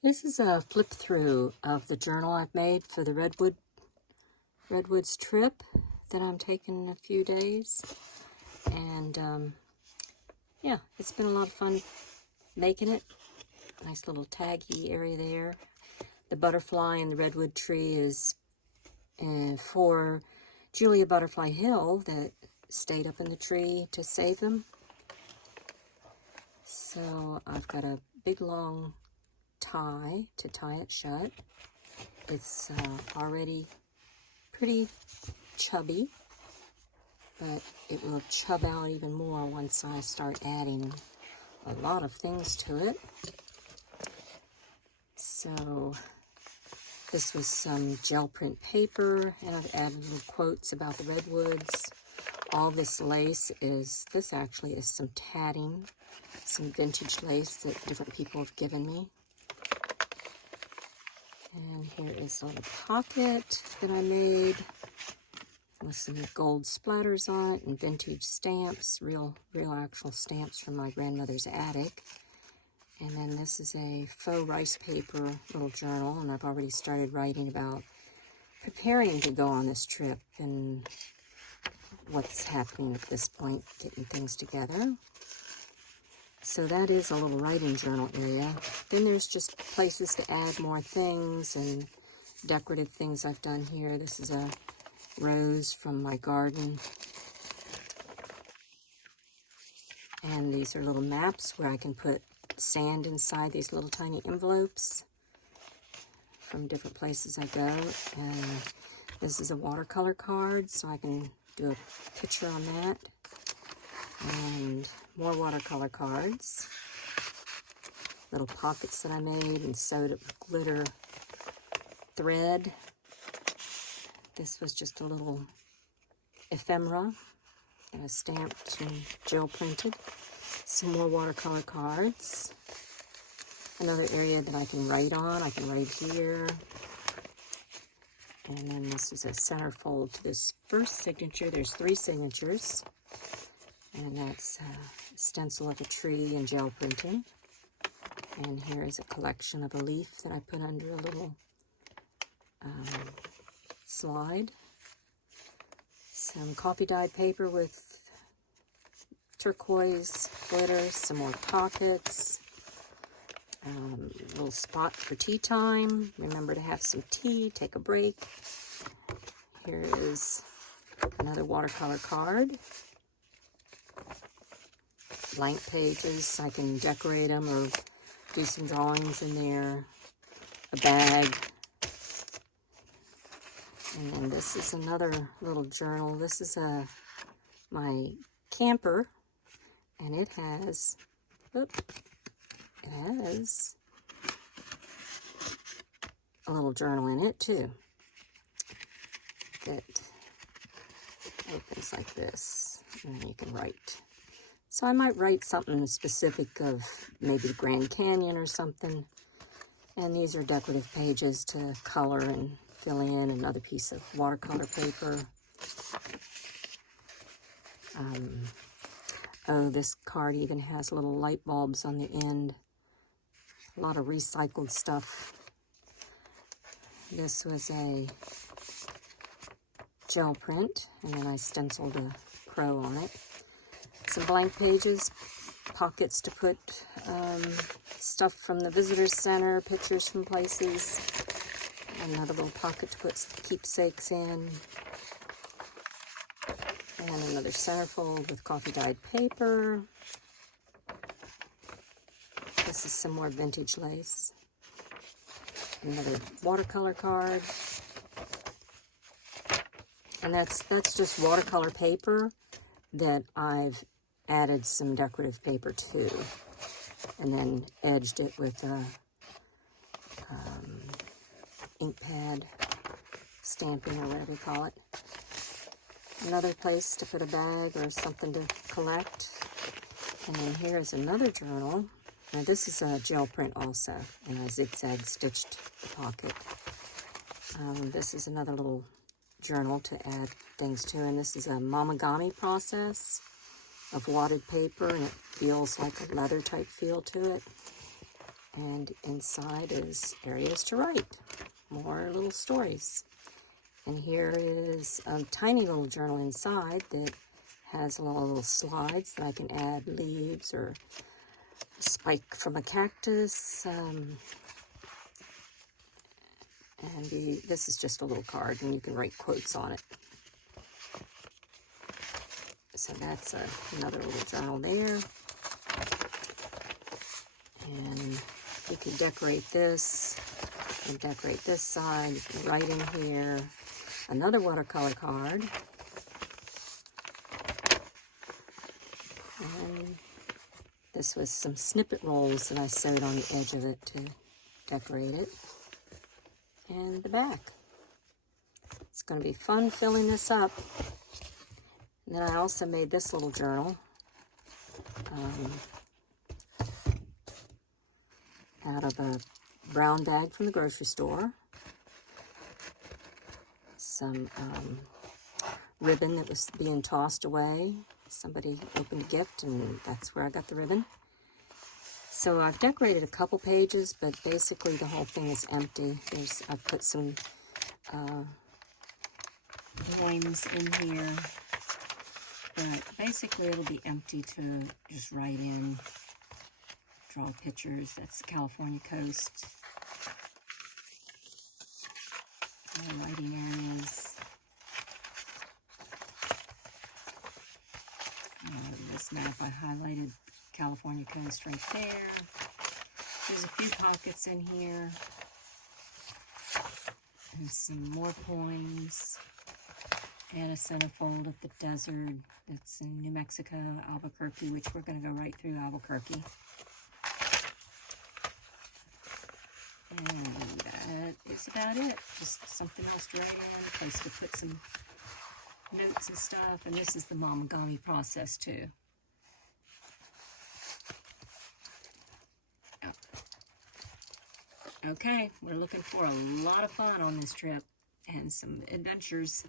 This is a flip through of the journal I've made for the Redwoods trip that I'm taking in a few days. And yeah, it's been a lot of fun making it. Nice little taggy area there. The butterfly in the redwood tree is for Julia Butterfly Hill that stayed up in the tree to save them. So I've got a big long tie to tie it shut. It's already pretty chubby, but it will chub out even more once I start adding a lot of things to it. So this was some gel print paper, and I've added little quotes about the redwoods. All this lace is, this actually is some tatting, some vintage lace that different people have given me. And here is a little pocket that I made with some gold splatters on it and vintage stamps, real actual stamps from my grandmother's attic. And then this is a faux rice paper little journal, and I've already started writing about preparing to go on this trip and what's happening at this point, getting things together. So that is a little writing journal area. Then there's just places to add more things and decorative things I've done here. This is a rose from my garden. And these are little maps where I can put sand inside these little tiny envelopes from different places I go. And this is a watercolor card, so I can do a picture on that. And more watercolor cards. Little pockets that I made and sewed up with glitter thread. This was just a little ephemera that I stamped and gel printed. Some more watercolor cards. Another area that I can write on. I can write here. And then this is a centerfold to this first signature. There's 3 signatures. And that's a stencil of a tree and gel printing. And here is a collection of a leaf that I put under a little slide. Some coffee dyed paper with turquoise glitter, some more pockets, a little spot for tea time. Remember to have some tea, take a break. Here is another watercolor card. Blank pages, I can decorate them or do some drawings in there. A bag. And then this is another little journal. This is my camper, and it has a little journal in it too that opens like this, and then you can write. So I might write something specific of maybe the Grand Canyon or something. And these are decorative pages to color and fill in, another piece of watercolor paper. Oh, this card even has little light bulbs on the end. A lot of recycled stuff. This was a gel print, and then I stenciled a crow on it. Some blank pages, pockets to put stuff from the visitor center, pictures from places. Another little pocket to put keepsakes in. And another centerfold with coffee dyed paper. This is some more vintage lace. Another watercolor card. And that's just watercolor paper that I've added some decorative paper to, and then edged it with a ink pad stamping or whatever you call it. Another place to put a bag or something to collect. And then here's another journal. Now this is a gel print also, and I zigzag stitched the pocket. This is another little journal to add things to, and this is a mamagami process of wadded paper, and it feels like a leather type feel to it. And inside is areas to write, more little stories. And here is a tiny little journal inside that has a lot of little slides that I can add leaves or a spike from a cactus. This is just a little card, and you can write quotes on it. So that's another little journal there. And you can decorate this and decorate this side. You can write in here. Another watercolor card. And this was some snippet rolls that I sewed on the edge of it to decorate it. And the back. It's going to be fun filling this up. And then I also made this little journal out of a brown bag from the grocery store. Some ribbon that was being tossed away. Somebody opened a gift, and that's where I got the ribbon. So I've decorated a couple pages, but basically the whole thing is empty. I've put some poems in here, but basically it'll be empty to just write in, draw pictures. That's the California coast. Writing areas. This map I highlighted California coast right there. There's a few pockets in here. And some more poems. And a centerfold of the desert. That's in New Mexico, Albuquerque, which we're going to go right through Albuquerque. And that is about it. Just something else to write in, a place to put some notes and stuff. And this is the mamagami process too. Okay, we're looking for a lot of fun on this trip and some adventures.